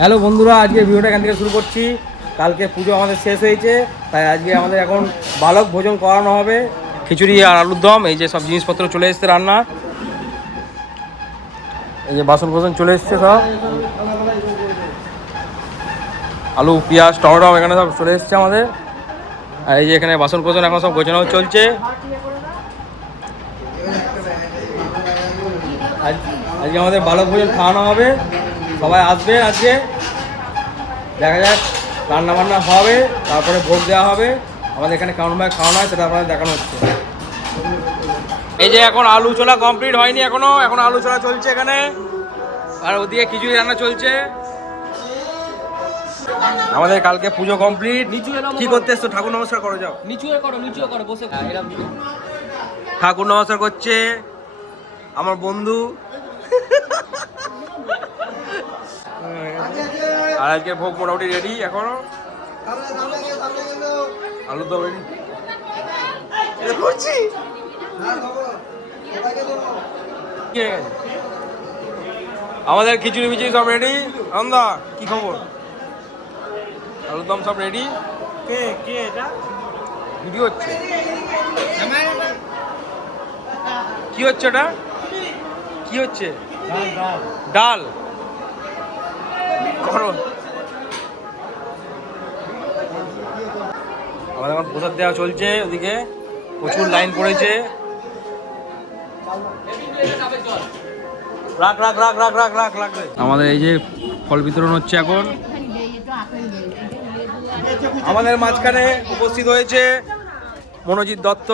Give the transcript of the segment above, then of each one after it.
Hello বন্ধুরা, আজকে ভিডিওটা এখান থেকে শুরু করছি। কালকে পুজো আমাদের শেষ হয়েছে, তাই আজকে আমাদের এখন বালক ভোজন করানো হবে। খিচুড়ি আর আলুর দম, এই যে সব জিনিসপত্র চলে এসছে রান্না। এই যে বাসন কোসন চলে এসছে সব, আলু পেঁয়াজ টমেটো এখানে সব চলে এসছে আমাদের। আর এই যে এখানে বাসন কোসন এখন সব গোছানো চলছে। আজকে আমাদের বালক ভোজন খাওয়ানো হবে, সবাই আসবে। আজকে দেখা যাক, রান্না বান্না হবে, তারপরে ভোগ দেওয়া হবে। আমাদের এখানে কেমন ভাবে খাওয়ানো হয় সেটা আপনাদের দেখানো হচ্ছে। এই যে এখন আলু ছোলা কমপ্লিট হয়নি এখন আলু ছোলা চলছে এখানে, আর ওদিকে খিচুড়ি রান্না চলছে। আমাদের কালকে পুজো কমপ্লিট। কি করতে এসছো? ঠাকুর নমস্কার করো, যাও নিচু করো বসে। ঠাকুর নমস্কার করছে আমার বন্ধু। আর আজকে ভোগ মোটামুটি রেডি, এখনো আলু তো রেডি করছি। আমাদের খিচুড়ি মিচুড়ি সব রেডি। আমদা কি খবর? আলুর দম সব রেডি। কে কে এটা ভিডিও হচ্ছে? কি হচ্ছে ওটা? কি হচ্ছে? ডাল করো। আমাদের এখন প্রসাদ দেওয়া চলছে, ওদিকে প্রচুর লাইন পড়েছে। রাখ রাখ রাখ রাখ রাখ রাখ রাখ। আমাদের এই যে ফল বিতরণ হচ্ছে এখন। আমাদের মাঝখানে উপস্থিত হয়েছে মনোজিৎ দত্ত।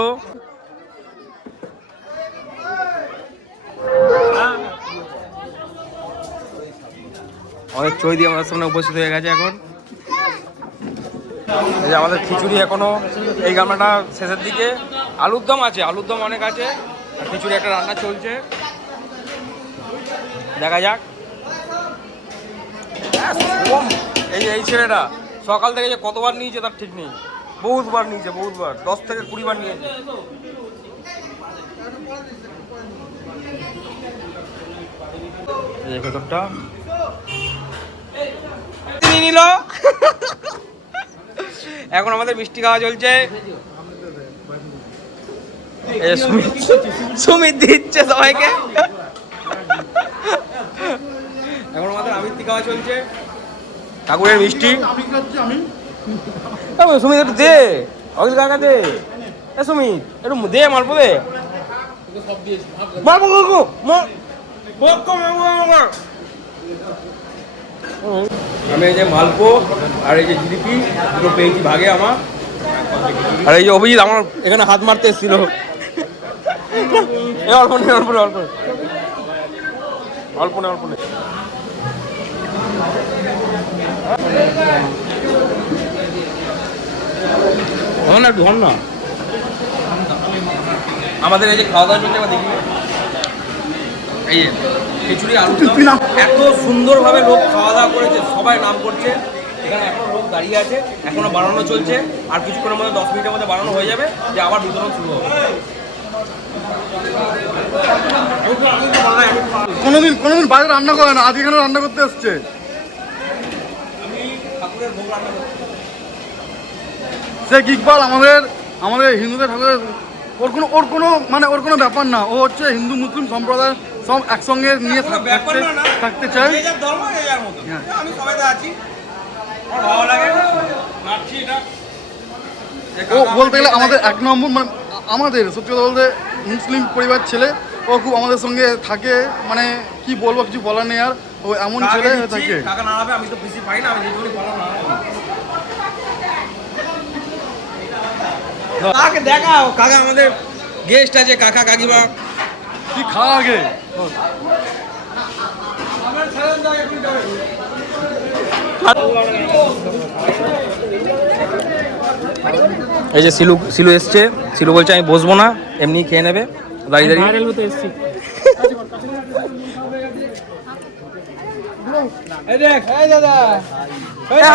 অনেক চৈদি আমাদের সামনে উপস্থিত হয়ে গেছে এখন। এই যে আমাদের খিচুড়ি এখনো এই গামলাটা শেষের দিকে। আলুর দম আছে, আলুর দম অনেক আছে, আর খিচুড়ি একটা রান্না চলছে। দেখা যাক। এই যে এই ছেলেটা সকাল থেকে যে কতবার নিয়েছে তার ঠিক নেই। বহুতবার নিয়েছে, বহুতবার, 10 থেকে 20 বার নিয়েছে। এই ভেতরটা নিল। এখন আমাদের মিষ্টি খাওয়া চলছে। সুমিত দিচ্ছে সবাইকে। এখন আমাদের আবৃত্তি খাওয়া চলছে, ঠাকুরের মিষ্টি। সুমিত একটু দে, অখিল কাকা দে। সুমিত একটু দে, মালপো দে, মালপো। আমি এই যে মালপো আর এই যে জিলিপি দুটো পেয়েছি ভাগে আমার। আর এই যে অভিজিৎ আমার এখানে হাত মারতে এসেছিল। অল্প নেই, অল্প নেই, অল্প অল্প নেই, অল্প নেই। না একটু ধর না। আমাদের এই যে খাওয়া দাওয়া চলছে, দেখি এই যে খিচুড়ি আলু এত সুন্দরভাবে লোক খাওয়া দাওয়া করেছে, সবাই নাম করছে। এখানে এখনো লোক দাঁড়িয়ে আছে, এখনো বানানো চলছে। আর কিছুক্ষণের মধ্যে 10 মিনিটের মধ্যে বানানো হয়ে যাবে, যে আবার বিতরণ শুরু হবে। কোনোদিন বাইরে রান্না করে না, আজ এখানে রান্না করতে এসছে। আমি ঠাকুরের ভোগ রান্না করছি। সে ইকবাল আমাদের হিন্দুদের ঠাকুরের ওর কোনো ব্যাপার না। ও হচ্ছে হিন্দু মুসলিম সম্প্রদায় সব একসঙ্গে নিয়ে থাকতে চায়। আমি সবাইতে আছি, আমার ভালো লাগে। ও বলতে গেলে আমাদের 1 নম্বর, মানে আমাদের সত্যি কথা বলতে মুসলিম পরিবার ছেলে। ও খুব আমাদের সঙ্গে থাকে, মানে কি বলবো, কিছু বলার নেই। আর ও এমন ছেলে হয়ে থাকে। আমি তো বেশি পাই না, আমি যেটুকুনি বলা না। কাকে দেখাও, কাকা আমাদের গেস্ট আছে, কাকা কাকিমা। কি খাওয়া আগে? এই যে সিলু এসছে। সিলু বলছে আমি বসবো না, এমনি খেয়ে নেবে দাঁড়িয়ে দাঁড়িয়ে।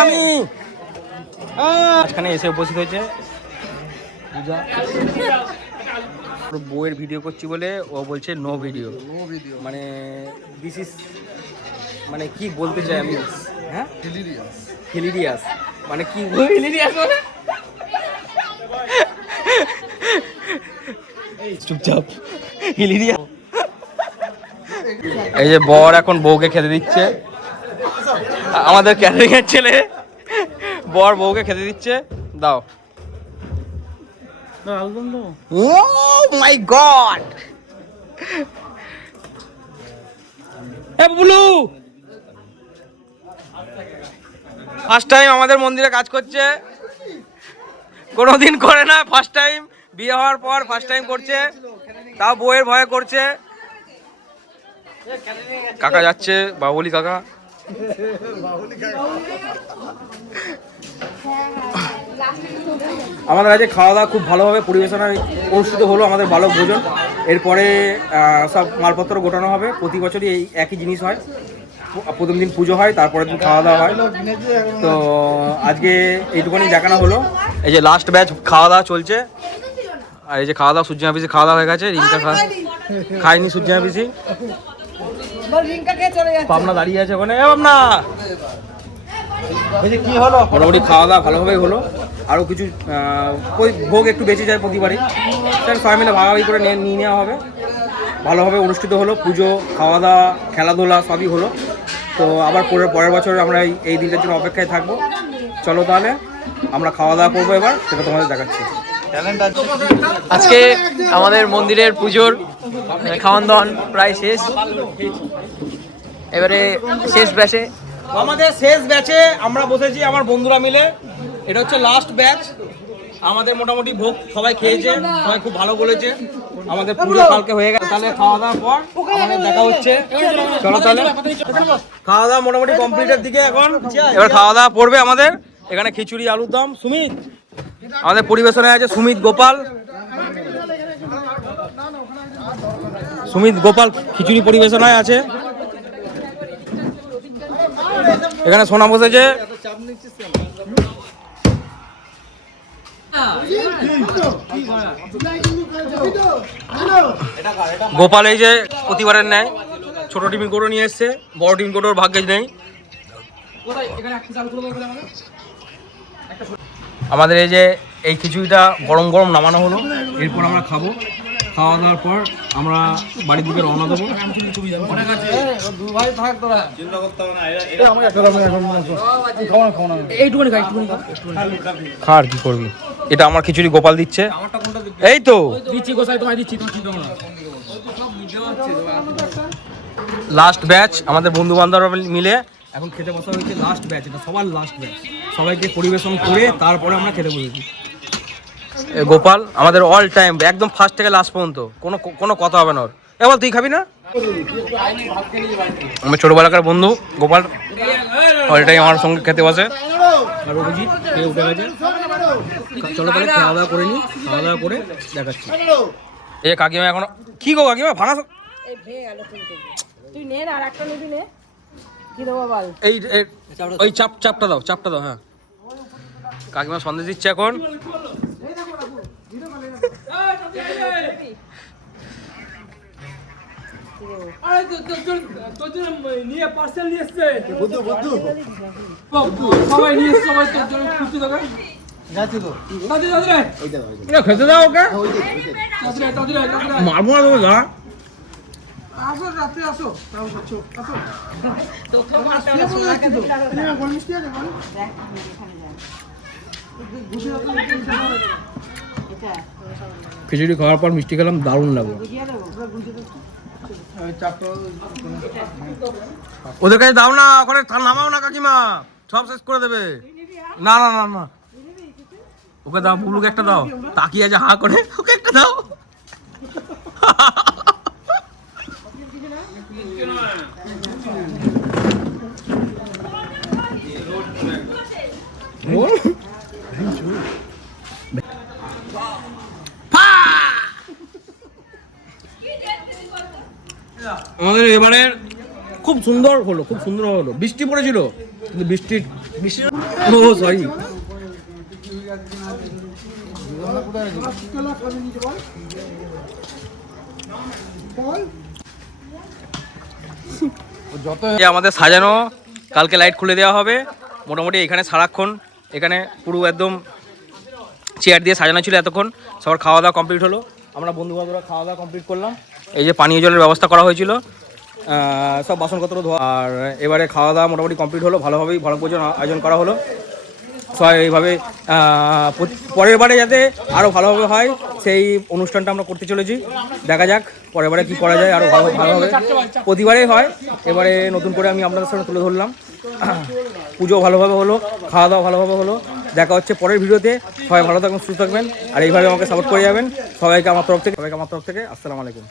আমি মাঝখানে এসে উপস্থিত হয়েছে পূজা। বউয়ের ভিডিও করছি বলে ও বলছে নো ভিডিও। মানে দিস ইজ, মানে কি বলতে চাই আমি, হ্যাঁ হিলিরিয়াস। হিলিরিয়াস মানে কি হিলিরিয়াস মানে চুপচাপ হিলিরিয়াস। এই যে বর এখন বউকে খেতে দিচ্ছে, আমাদের ক্যাটারিং এর ছেলে বর বউকে খেতে দিচ্ছে। দাও। ও মাই গড, এ বুলু ফার্স্ট টাইম আমাদের মন্দিরে কাজ করছে, কোনোদিন করে না, ফার্স্ট টাইম বিয়ে হওয়ার পর ফার্স্ট টাইম করছে, তাও বউয়ের ভয়ে করছে। কাকা যাচ্ছে, বাবুলি কাকা। আমাদের আজকে খাওয়া দাওয়া খুব ভালোভাবে পরিবেশনা অনুষ্ঠিত হলো, আমাদের বালক ভোজন। এরপরে সব মালপত্র গোটানো হবে। প্রতি বছরই এই একই জিনিস হয়, প্রথম দিন পুজো হয়, তারপরের দিন খাওয়া দাওয়া হয়। তো আজকে এইটুকুনি দেখানো হলো। এই যে লাস্ট ব্যাচ খাওয়া দাওয়া চলছে, আর এই যে খাওয়া দাওয়া সূর্যা পিসি খাওয়া দাওয়া হয়ে গেছে, রিঙ্কা খায়নি সূর্যা পিসি। পাবনা দাঁড়িয়ে আছে ওখানে, পাবনা কি হলো? মোটামুটি খাওয়া দাওয়া ভালোভাবেই হলো। আরও কিছু ভোগ একটু বেঁচে যায় প্রতিবারই, স্যার সবাই মিলে ভাগাভাগি করে নিয়ে নেওয়া হবে। ভালোভাবে অনুষ্ঠিত হলো পুজো, খাওয়া দাওয়া, খেলাধুলা সবই হলো। তো আবার পরের বছর আমরা এই দিনটার জন্য অপেক্ষায় থাকবো। চলো তাহলে আমরা খাওয়া দাওয়া করবো, এবার সেটা তোমাদের দেখাচ্ছি। আজকে আমাদের মন্দিরের পুজোর খাওয়ান দাওয়ান প্রায় শেষ, এবারে শেষ ব্যাচে আমাদের শেষ ব্যাচে আমরা বসেছি আমার বন্ধুরা মিলে। এটা হচ্ছে লাস্ট ব্যাচ। আমাদের মোটামুটি ভোগ সবাই খেয়েছে, সবাই খুব ভালো বলেছে। আমাদের পুজো কালকে হয়ে গেছে, তাহলে খাওয়া দাওয়ার পর আমাদের দেখা হচ্ছে। চলো তাহলে খাওয়া দাওয়া মোটামুটি কমপ্লিটের দিকে এখন। এবার খাওয়া দাওয়া পড়বে আমাদের এখানে, খিচুড়ি আলুর দম। সুমিত আমাদের পরিবেশনায় আছে, সুমিত গোপাল। সুমিত গোপাল খিচুড়ি পরিবেশনায় আছে। এখানে সোনা বসেছে। গোপাল এই যে প্রতিবারের ন্যায় ছোট টিফিন করে নিয়ে এসছে, বড় টিফিন করে ওর ভাগ্যে নেই। আমাদের এই যে এই খিচুড়িটা গরম গরম নামানো হলো, এরপর আমরা খাবো। খাওয়া দাওয়ার পর আমরা বাড়ির দিকে রওনা দেবো। খার কি করবি, এটা আমার খিচুড়ি গোপাল দিচ্ছে। এই তো লাস্ট ব্যাচ আমাদের বন্ধু বান্ধবরা মিলে এখন খেতে বসা হয়েছে। লাস্ট ব্যাচ, এটা সবার লাস্ট ব্যাচ। সবাইকে পরিবেশন করে তারপরে আমরা খেতে বসেছি। গোপাল আমাদের অল টাইম একদম ফার্স্ট থেকে লাস্ট পর্যন্ত কোনো কথা হবে না ওর। এবার তুই খাবি না? আমার ছোটবেলাকার বন্ধু গোপাল অল টাইম আমার সঙ্গে খেতে বসে। আর অভিজিৎ খেয়ে উঠে গেছে। চলো তাহলে খাওয়া দাওয়া করে নিই, খাওয়া দাওয়া করে দেখাচ্ছি। এই কাকিমা এখন কি গো কাকিমা ভাঙা তুই নে আর একটা নিবি নে, কি দেবো বল? এই ওই চাপটা দাও, চাপটা দাও। হ্যাঁ কাকিমা সন্দেশ দিচ্ছে এখন। খেতে দাও ওকে, মারবো না তোকে গা। খিচুড়ি খাওয়ার পর মিষ্টি খেলাম, দারুণ লাগলো। ওদের কাছে দাও না, ওখানে নামাও না কাকিমা, সব শেষ করে দেবে। না না না না, ওকে দাও, পুলুকে একটা দাও, তাকিয়ে আছে হা করে, ওকে একটা দাও। আমাদের এবারে খুব সুন্দর হলো, খুব সুন্দর হলো। বৃষ্টি পড়েছিল কিন্তু বৃষ্টি ও সরি আমাদের সাজানো কালকে লাইট খুলে দেওয়া হবে। মোটামুটি এখানে সারাক্ষণ এখানে পুরো একদম চেয়ার দিয়ে সাজানো ছিল এতক্ষণ। সবার খাওয়া দাওয়া কমপ্লিট হলো, আমরা বন্ধুবান্ধবরা খাওয়া দাওয়া কমপ্লিট করলাম। এই যে পানীয় জলের ব্যবস্থা করা হয়েছিল, সব বাসনপত্র ধোয়া, আর এবারে খাওয়া দাওয়া মোটামুটি কমপ্লিট হলো, ভালোভাবেই ভালো ভোজন আয়োজন করা হলো। সবাই এইভাবে পরের বারে যাতে আরও ভালোভাবে হয় সেই অনুষ্ঠানটা আমরা করতে চলেছি। দেখা যাক পরের বারে কী করা যায়, আরও ভালোভাবে। প্রতিবারেই হয়, এবারে নতুন করে আমি আপনাদের সামনে তুলে ধরলাম। পুজো ভালোভাবে হলো, খাওয়া দাওয়া ভালোভাবে হলো। দেখা হচ্ছে পরের ভিডিওতে। সবাই ভালো থাকবেন, সুস্থ থাকবেন, আর এইভাবে আমাকে সাপোর্ট করে যাবেন। সবাইকে আমার তরফ থেকে আসসালামু আলাইকুম।